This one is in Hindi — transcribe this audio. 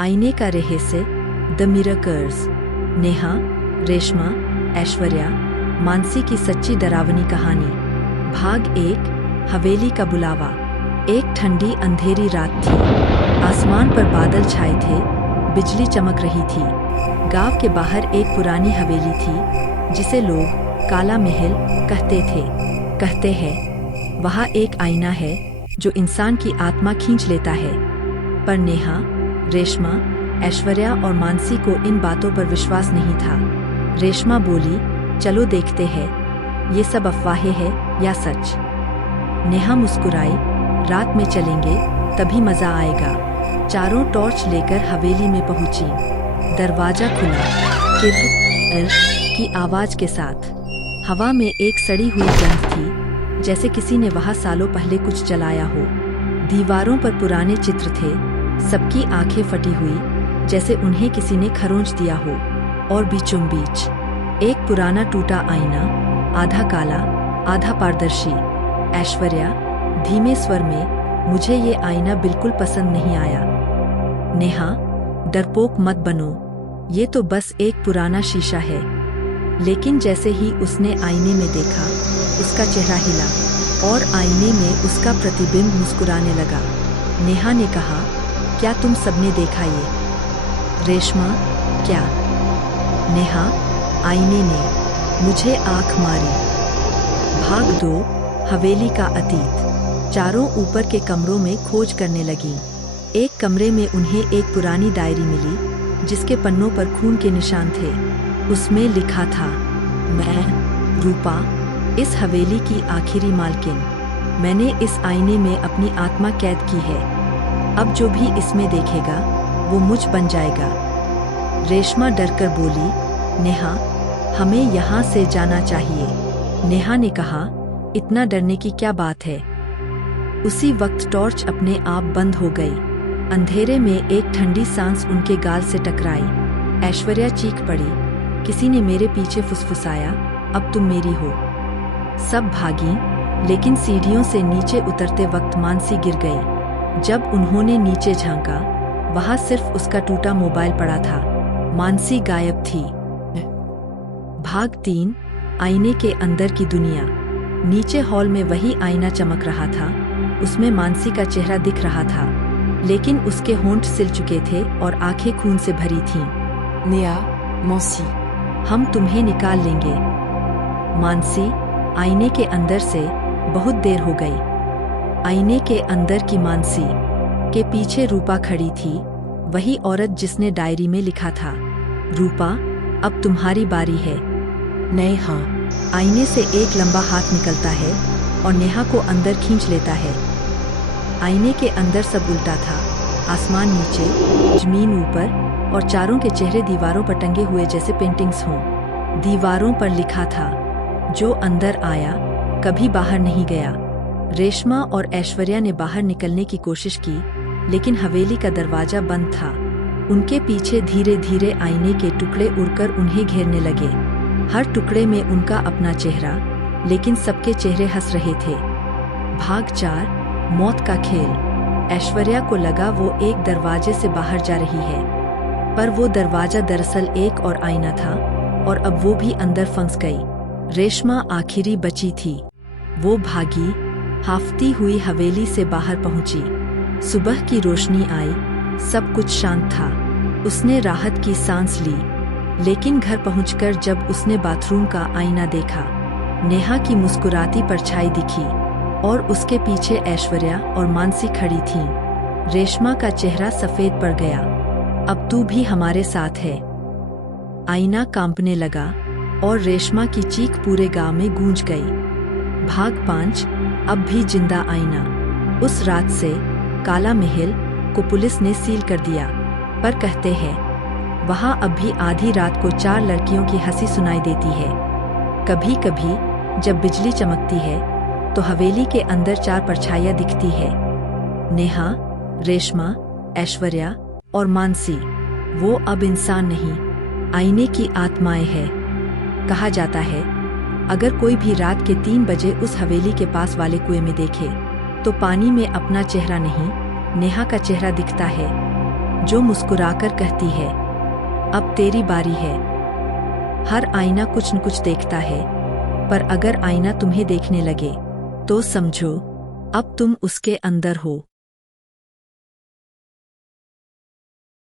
आईने का रहस्य, द मिरर्स। नेहा, रेशमा, ऐश्वर्या, मानसी की सच्ची डरावनी कहानी। भाग 1, हवेली का बुलावा। एक ठंडी अंधेरी रात थी। आसमान पर बादल छाए थे, बिजली चमक रही थी। गांव के बाहर एक पुरानी हवेली थी जिसे लोग काला महल कहते हैं। वहाँ एक आईना है जो इंसान की आत्मा खींच लेता है। पर नेहा, रेशमा, ऐश्वर्या और मानसी को इन बातों पर विश्वास नहीं था। रेशमा बोली, चलो देखते हैं, ये सब अफवाहें हैं या सच। नेहा मुस्कुराई, रात में चलेंगे, तभी मजा आएगा। चारों टॉर्च लेकर हवेली में पहुंची। दरवाजा खुला, किर की आवाज के साथ। हवा में एक सड़ी हुई गंध थी, जैसे किसी ने वहां सालों पहले कुछ जलाया हो। दीवारों पर पुराने चित्र थे, सबकी आंखें फटी हुई, जैसे उन्हें किसी ने खरोंच दिया हो। और बीचों बीच एक पुराना टूटा आईना, आधा काला आधा पारदर्शी। ऐश्वर्या धीमे स्वर में, मुझे ये आईना बिल्कुल पसंद नहीं आया। नेहा, डरपोक मत बनो, ये तो बस एक पुराना शीशा है। लेकिन जैसे ही उसने आईने में देखा, उसका चेहरा हिला और आईने में उसका प्रतिबिंब मुस्कुराने लगा। नेहा ने कहा, क्या तुम सबने देखा ये? रेशमा, क्या? नेहा, आईने ने मुझे आंख मारी। भाग 2, हवेली का अतीत। चारों ऊपर के कमरों में खोज करने लगी। एक कमरे में उन्हें एक पुरानी डायरी मिली जिसके पन्नों पर खून के निशान थे। उसमें लिखा था, मैं रूपा, इस हवेली की आखिरी मालकिन। मैंने इस आईने में अपनी आत्मा कैद की है। अब जो भी इसमें देखेगा वो मुझ बन जाएगा। रेशमा डरकर बोली, नेहा, हमें यहाँ से जाना चाहिए। नेहा ने कहा, इतना डरने की क्या बात है? उसी वक्त टॉर्च अपने आप बंद हो गई। अंधेरे में एक ठंडी सांस उनके गाल से टकराई। ऐश्वर्या चीख पड़ी, किसी ने मेरे पीछे फुसफुसाया, अब तुम मेरी हो। सब भागी, लेकिन सीढ़ियों से नीचे उतरते वक्त मानसी गिर गई। जब उन्होंने नीचे झांका, वहां सिर्फ उसका टूटा मोबाइल पड़ा था। मानसी गायब थी। भाग 3, आईने के अंदर की दुनिया। नीचे हॉल में वही आईना चमक रहा था। उसमें मानसी का चेहरा दिख रहा था, लेकिन उसके होंठ सिल चुके थे और आंखें खून से भरी थीं। नेहा, मौसी, हम तुम्हें निकाल लेंगे। मानसी, आईने के अंदर से बहुत देर हो गई। आईने के अंदर की मानसी के पीछे रूपा खड़ी थी, वही औरत जिसने डायरी में लिखा था, रूपा, अब तुम्हारी बारी है। नेहा। आईने से एक लंबा हाथ निकलता है और नेहा को अंदर खींच लेता है। आईने के अंदर सब उल्टा था, आसमान नीचे, जमीन ऊपर और चारों के चेहरे दीवारों पर टंगे हुए जैसे पेंटिंग्स हों। दीवारों पर लिखा था, जो अंदर आया कभी बाहर नहीं गया। रेशमा और ऐश्वर्या ने बाहर निकलने की कोशिश की, लेकिन हवेली का दरवाजा बंद था। उनके पीछे धीरे धीरे आईने के टुकड़े उड़कर उन्हें घेरने लगे। हर टुकड़े में उनका अपना चेहरा, लेकिन सबके चेहरे हंस रहे थे। भाग 4, मौत का खेल। ऐश्वर्या को लगा वो एक दरवाजे से बाहर जा रही है, पर वो दरवाजा दरअसल एक और आईना था और अब वो भी अंदर फंस गई। रेशमा आखिरी बची थी। वो भागी, हाफती हुई हवेली से बाहर पहुंची। सुबह की रोशनी आई, सब कुछ शांत था। उसने राहत की सांस ली, लेकिन घर पहुंचकर जब उसने बाथरूम का आईना देखा, नेहा की मुस्कुराती परछाई दिखी और उसके पीछे ऐश्वर्या और मानसी खड़ी थीं। रेशमा का चेहरा सफेद पड़ गया, अब तू भी हमारे साथ है। आईना कांपने लगा और रेशमा की चीख पूरे गांव में गूंज गई। भाग 5, अब भी जिंदा आईना। उस रात से काला महल को पुलिस ने सील कर दिया, पर कहते हैं वहां अब भी आधी रात को 4 लड़कियों की हंसी सुनाई देती है। कभी कभी जब बिजली चमकती है तो हवेली के अंदर 4 परछाइयां दिखती है, नेहा, रेशमा, ऐश्वर्या और मानसी। वो अब इंसान नहीं, आईने की आत्माएं हैं। कहा जाता है, अगर कोई भी रात के 3 बजे उस हवेली के पास वाले कुएं में देखे तो पानी में अपना चेहरा नहीं, नेहा का चेहरा दिखता है। जो मुस्कुराकर कहती है, अब तेरी बारी है। हर आईना कुछ न कुछ देखता है, पर अगर आईना तुम्हें देखने लगे, तो समझो, अब तुम उसके अंदर हो।